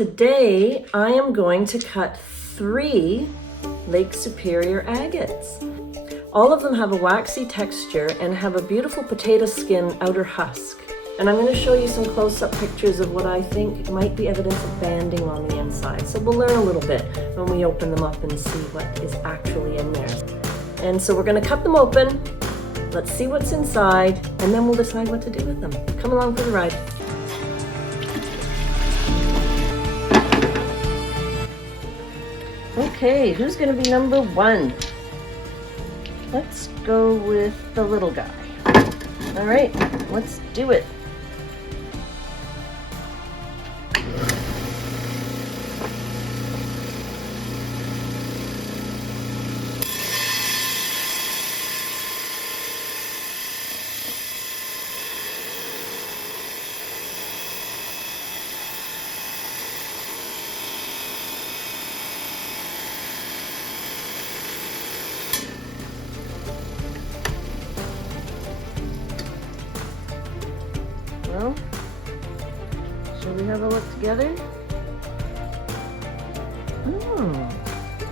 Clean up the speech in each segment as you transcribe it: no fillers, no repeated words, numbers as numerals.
Today, I am going to cut 3 Lake Superior agates. All of them have a waxy texture and have a beautiful potato skin outer husk. And I'm going to show you some close-up pictures of what I think might be evidence of banding on the inside. So we'll learn a little bit when we open them up and see what is actually in there. And so we're going to cut them open, let's see what's inside, and then we'll decide what to do with them. Come along for the ride. Okay, who's going to be number 1? Let's go with the little guy. All right, let's do it. Well, shall we have a look together? Oh,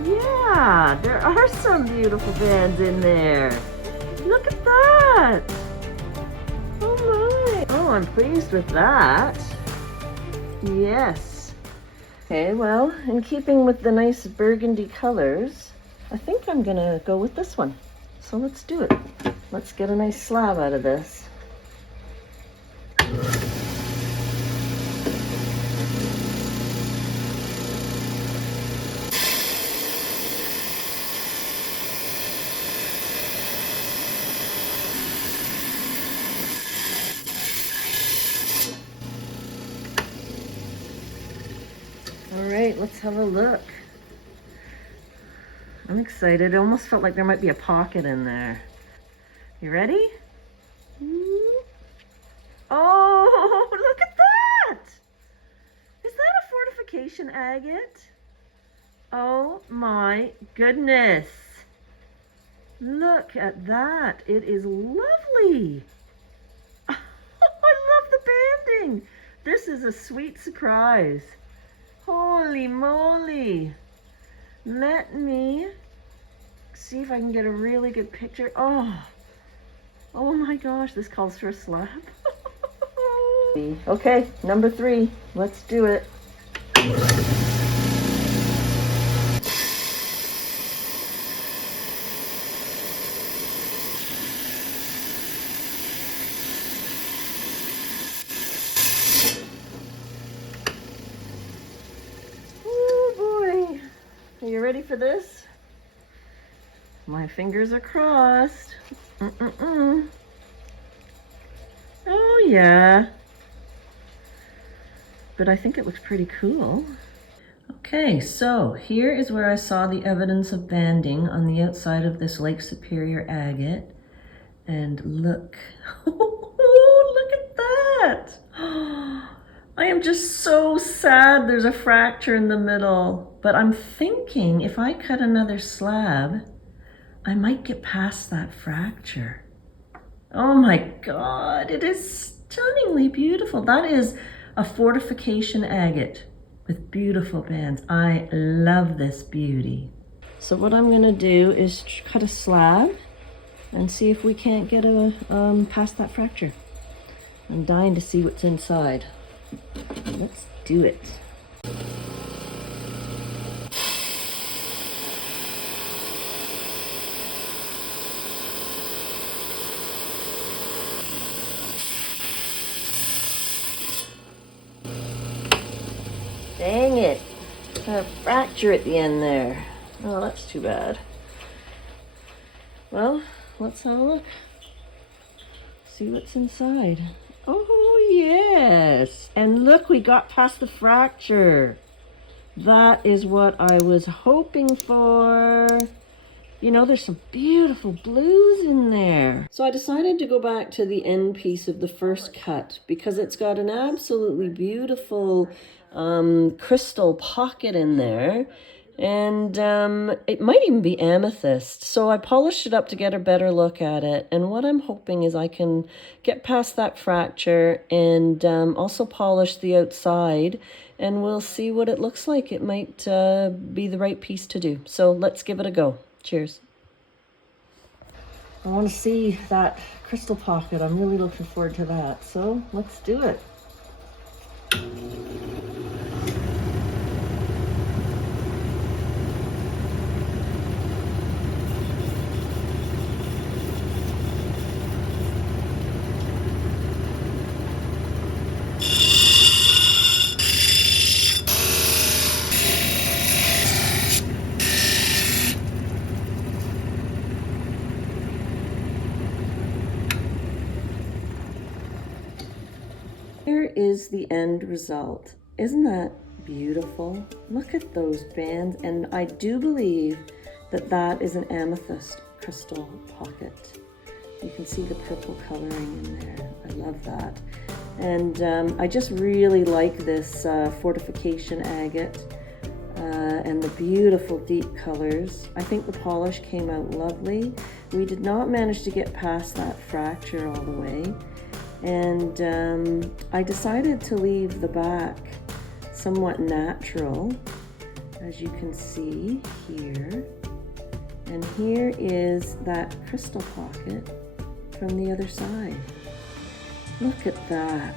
yeah, there are some beautiful bands in there. Look at that. Oh my. Oh, I'm pleased with that. Yes. Okay, well, in keeping with the nice burgundy colors, I think I'm gonna go with this one. So let's do it. Let's get a nice slab out of this. All right, let's have a look. I'm excited. It almost felt like there might be a pocket in there. You ready? Oh, look at that! Is that a fortification agate? Oh my goodness. Look at that. It is lovely. I love the banding. This is a sweet surprise. Holy moly. Let me see if I can get a really good picture. Oh my gosh, this calls for a slab. Okay, number 3, let's do it. Are you ready for this? My fingers are crossed. Oh yeah. But I think it looks pretty cool. Okay, so here is where I saw the evidence of banding on the outside of this Lake Superior agate. And look. Look at that. I am just so sad there's a fracture in the middle, but I'm thinking if I cut another slab, I might get past that fracture. Oh my God, it is stunningly beautiful. That is a fortification agate with beautiful bands. I love this beauty. So what I'm gonna do is cut a slab and see if we can't get past that fracture. I'm dying to see what's inside. Let's do it. Dang it. Got a fracture at the end there. Oh, that's too bad. Well, let's have a look. See what's inside. Oh, yes. And look, we got past the fracture. That is what I was hoping for. You know, there's some beautiful blues in there. So I decided to go back to the end piece of the first cut because it's got an absolutely beautiful crystal pocket in there. And it might even be amethyst. So I polished it up to get a better look at it. And what I'm hoping is I can get past that fracture and also polish the outside, and we'll see what it looks like. It might be the right piece to do. So let's give it a go. Cheers. I want to see that crystal pocket. I'm really looking forward to that. So let's do it. Here is the end result. Isn't that beautiful? Look at those bands, and I do believe that that is an amethyst crystal pocket. You can see the purple coloring in there. I love that. And I just really like this fortification agate and the beautiful deep colors. I think the polish came out lovely. We did not manage to get past that fracture all the way. And I decided to leave the back somewhat natural, as you can see here. And here is that crystal pocket from the other side. Look at that.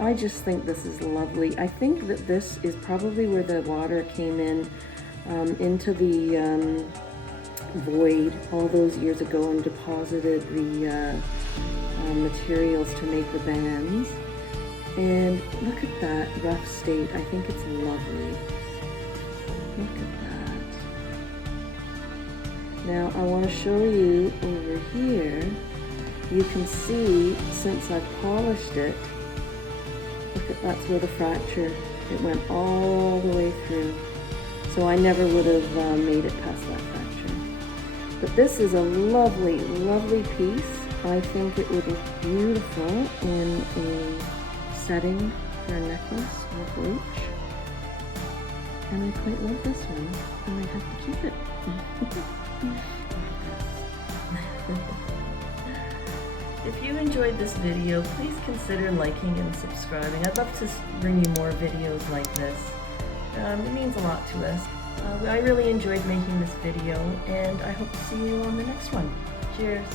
I just think this is lovely. I think that this is probably where the water came in into the void all those years ago and deposited the materials to make the bands. And look at that rough state. I think it's lovely. Look at that. Now I want to show you over here. You can see, since I've polished it, look at, that's where the fracture, it went all the way through. So I never would have made it past that fracture. But this is a lovely, lovely piece. I think it would look beautiful in a setting for a necklace or a brooch. And I quite love this one. I might have to keep it. If you enjoyed this video, please consider liking and subscribing. I'd love to bring you more videos like this. It means a lot to us. I really enjoyed making this video, and I hope to see you on the next one. Cheers!